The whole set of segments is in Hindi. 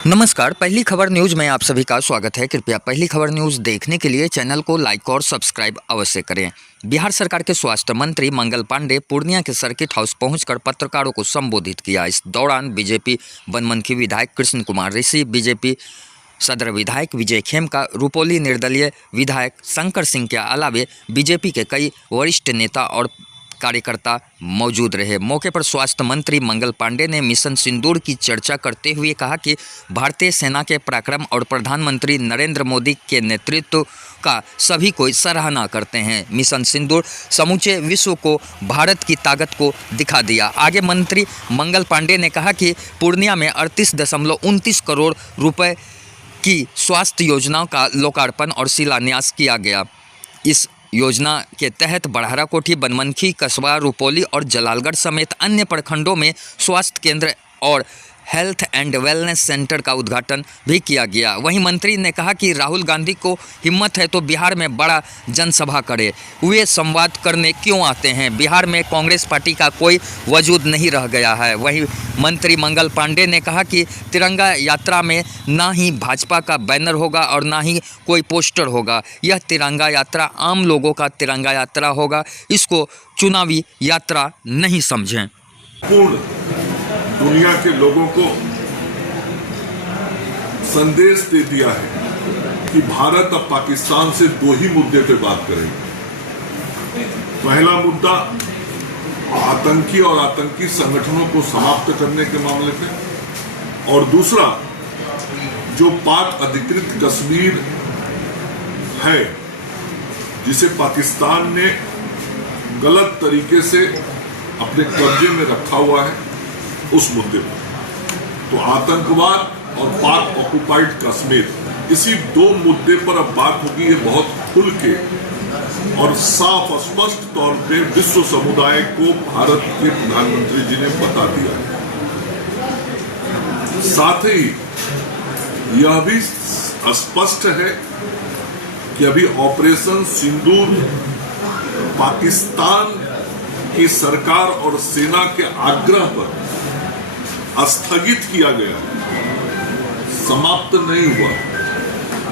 नमस्कार, पहली खबर न्यूज में आप सभी का स्वागत है। कृपया पहली खबर न्यूज देखने के लिए चैनल को लाइक और सब्सक्राइब अवश्य करें। बिहार सरकार के स्वास्थ्य मंत्री मंगल पांडे पूर्णिया के सर्किट हाउस पहुंचकर पत्रकारों को संबोधित किया। इस दौरान बीजेपी बनमनखी विधायक कृष्ण कुमार ऋषि, बीजेपी सदर विधायक विजय खेमका, रुपौली निर्दलीय विधायक शंकर सिंह के अलावे बीजेपी के कई वरिष्ठ नेता और कार्यकर्ता मौजूद रहे। मौके पर स्वास्थ्य मंत्री मंगल पांडे ने मिशन सिंदूर की चर्चा करते हुए कहा कि भारतीय सेना के पराक्रम और प्रधानमंत्री नरेंद्र मोदी के नेतृत्व का सभी कोई सराहना करते हैं। मिशन सिंदूर समूचे विश्व को भारत की ताकत को दिखा दिया। आगे मंत्री मंगल पांडे ने कहा कि पूर्णिया में 38.29 करोड़ रुपए की स्वास्थ्य योजनाओं का लोकार्पण और शिलान्यास किया गया। इस योजना के तहत बड़हरा कोठी, बनमनखी, कसबा, रुपौली और जलालगढ़ समेत अन्य प्रखंडों में स्वास्थ्य केंद्र और हेल्थ एंड वेलनेस सेंटर का उद्घाटन भी किया गया। वहीं मंत्री ने कहा कि राहुल गांधी को हिम्मत है तो बिहार में बड़ा जनसभा करे, वे संवाद करने क्यों आते हैं। बिहार में कांग्रेस पार्टी का कोई वजूद नहीं रह गया है। वहीं मंत्री मंगल पांडे ने कहा कि तिरंगा यात्रा में ना ही भाजपा का बैनर होगा और ना ही कोई पोस्टर होगा। यह तिरंगा यात्रा आम लोगों का तिरंगा यात्रा होगा। इसको चुनावी यात्रा नहीं समझें। दुनिया के लोगों को संदेश दे दिया है कि भारत अब पाकिस्तान से दो ही मुद्दे पे बात करेगा। पहला मुद्दा आतंकी और आतंकी संगठनों को समाप्त करने के मामले पे, और दूसरा जो पाक अधिकृत कश्मीर है जिसे पाकिस्तान ने गलत तरीके से अपने कब्जे में रखा हुआ है, उस मुद्दे पर। तो आतंकवाद और पाक ऑक्युपाइड कश्मीर, इसी दो मुद्दे पर अब बात होगी। ये बहुत खुल के और साफ स्पष्ट तौर पे विश्व समुदाय को भारत के प्रधानमंत्री जी ने बता दिया है। साथ ही यह भी स्पष्ट है कि अभी ऑपरेशन सिंदूर पाकिस्तान की सरकार और सेना के आग्रह पर स्थगित किया गया, समाप्त नहीं हुआ।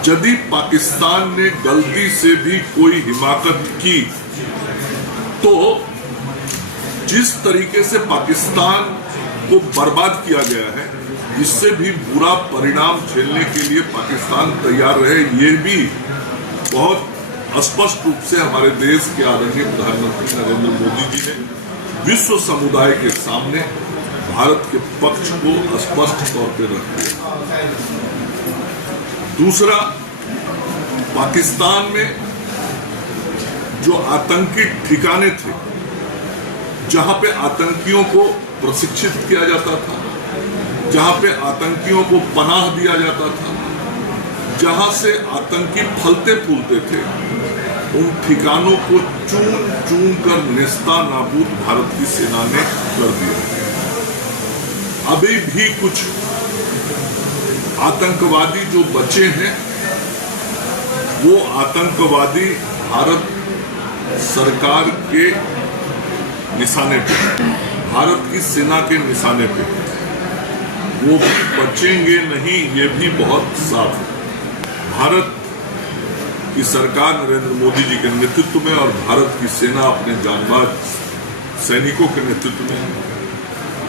यदि पाकिस्तान ने गलती से भी कोई हिमाकत की तो जिस तरीके से पाकिस्तान को बर्बाद किया गया है, इससे भी बुरा परिणाम झेलने के लिए पाकिस्तान तैयार रहे। ये भी बहुत स्पष्ट रूप से हमारे देश के आदरणीय प्रधानमंत्री नरेंद्र मोदी जी ने विश्व समुदाय के सामने भारत के पक्ष को स्पष्ट तौर पर रख दिया। दूसरा, पाकिस्तान में जो आतंकी ठिकाने थे, जहां पे आतंकियों को प्रशिक्षित किया जाता था, जहां पे आतंकियों को पनाह दिया जाता था, जहां से आतंकी फलते फूलते थे, उन ठिकानों को चून चून कर नेस्ता नाबूद भारत की सेना ने कर दिया। अभी भी कुछ आतंकवादी जो बचे हैं, वो आतंकवादी भारत सरकार के निशाने पे, भारत की सेना के निशाने पे, वो भी बचेंगे नहीं, ये भी बहुत साफ है। भारत की सरकार नरेंद्र मोदी जी के नेतृत्व में और भारत की सेना अपने जांबाज सैनिकों के नेतृत्व में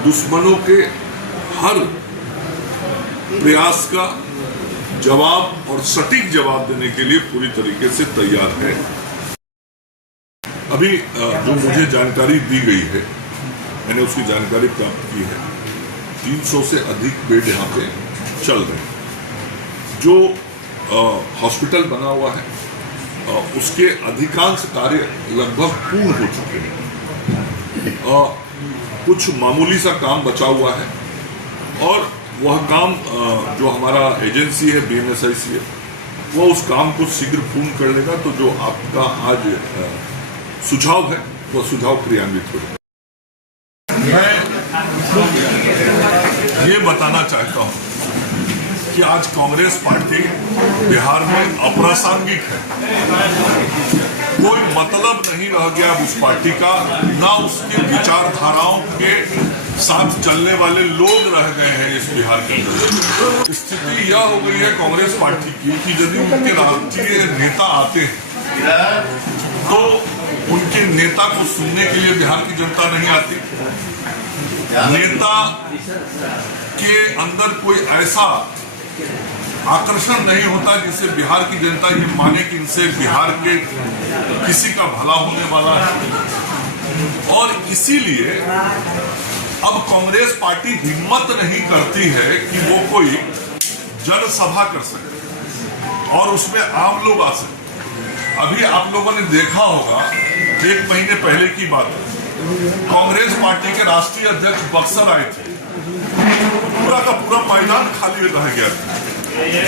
दुश्मनों के हर प्रयास का जवाब और सटीक जवाब देने के लिए पूरी तरीके से तैयार है। अभी जो मुझे जानकारी दी गई है, मैंने उसकी जानकारी प्राप्त की है, 300 से अधिक बेड यहाँ पे चल रहे हैं। जो हॉस्पिटल बना हुआ है, उसके अधिकांश कार्य लगभग पूर्ण हो चुके हैं। कुछ मामूली सा काम बचा हुआ है और वह काम जो हमारा एजेंसी है BNSIC, वो उस काम को शीघ्र पूर्ण कर लेगा। तो जो आपका आज सुझाव है, वह सुझाव क्रियान्वित होगा। मैं ये बताना चाहता हूं कि आज कांग्रेस पार्टी बिहार में अप्रासंगिक है। कोई मतलब नहीं रह गया उस पार्टी का, ना उसकी विचारधाराओं के साथ चलने वाले लोग रह गए हैं इस बिहार के अंदर। स्थिति यह हो गई है कांग्रेस पार्टी की कि यदि उनके राष्ट्रीय नेता आते हैं तो उनके नेता को सुनने के लिए बिहार की जनता नहीं आती। नेता के अंदर कोई ऐसा आकर्षण नहीं होता जिससे बिहार की जनता ये माने कि इनसे बिहार के किसी का भला होने वाला है। और इसीलिए अब कांग्रेस पार्टी हिम्मत नहीं करती है कि वो कोई जनसभा कर सके और उसमें आम लोग आ सके। अभी आप लोगों ने देखा होगा, 1 महीने पहले की बात है, कांग्रेस पार्टी के राष्ट्रीय अध्यक्ष बक्सर आए थे, पूरा का पूरा मैदान खाली रह गया था,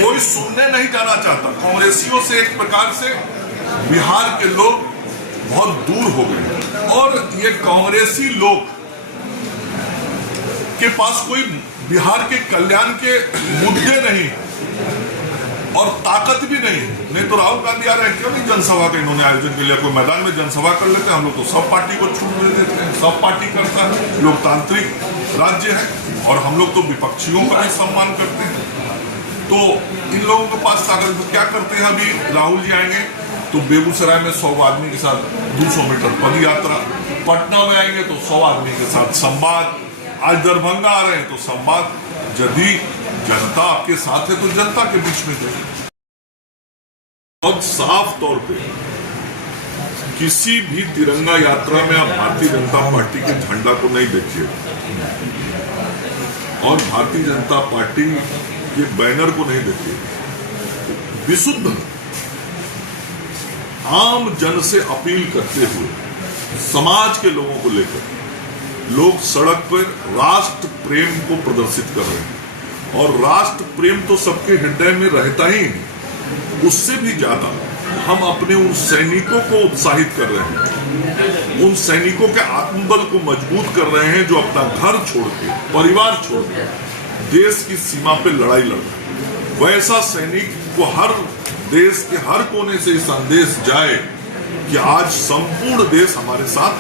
कोई सुनने नहीं जाना चाहता। कांग्रेसियों से एक प्रकार से बिहार के लोग बहुत दूर हो गए और ये कांग्रेसी लोग के पास कोई बिहार के कल्याण के मुद्दे नहीं और ताकत भी नहीं तो राहुल गांधी आ रहे हैं, क्यों नहीं जनसभा का इन्होंने आयोजन के लिए कोई मैदान में जनसभा कर लेते हैं। हम लोग तो सब पार्टी को छूट दे देते हैं, सब पार्टी करता है, लोकतांत्रिक राज्य है और हम लोग तो विपक्षियों का भी सम्मान करते हैं। तो इन लोगों के पास ताकत, तो क्या करते हैं, अभी राहुल जी आएंगे तो बेगूसराय में 100 आदमी के साथ 200 मीटर पद यात्रा, पटना में आएंगे तो 100 आदमी के साथ संवाद, आज दरभंगा आ रहे हैं तो संवाद। यदि जनता आपके साथ है तो जनता के बीच में जाइए। बहुत साफ तौर पे किसी भी तिरंगा यात्रा में आप भारतीय जनता पार्टी के झंडा को नहीं देखिए और भारतीय जनता पार्टी के बैनर को नहीं देखिए। विशुद्ध आम जन से अपील करते हुए समाज के लोगों को लेकर लोग सड़क पर राष्ट्र प्रेम को प्रदर्शित कर रहे हैं और राष्ट्र प्रेम तो सबके हृदय में रहता ही नहीं, उससे भी ज्यादा हम अपने उन सैनिकों को उत्साहित कर रहे हैं, उन सैनिकों के आत्मबल को मजबूत कर रहे हैं जो अपना घर छोड़ के, परिवार छोड़ के देश की सीमा पे लड़ाई लड़ रहे हैं। वैसा सैनिक को हर देश के हर कोने से संदेश जाए कि आज संपूर्ण देश हमारे साथ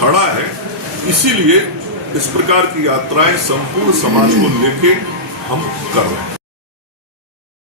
खड़ा है। इसीलिए इस प्रकार की यात्राएं संपूर्ण समाज को लेके हम कर रहे हैं।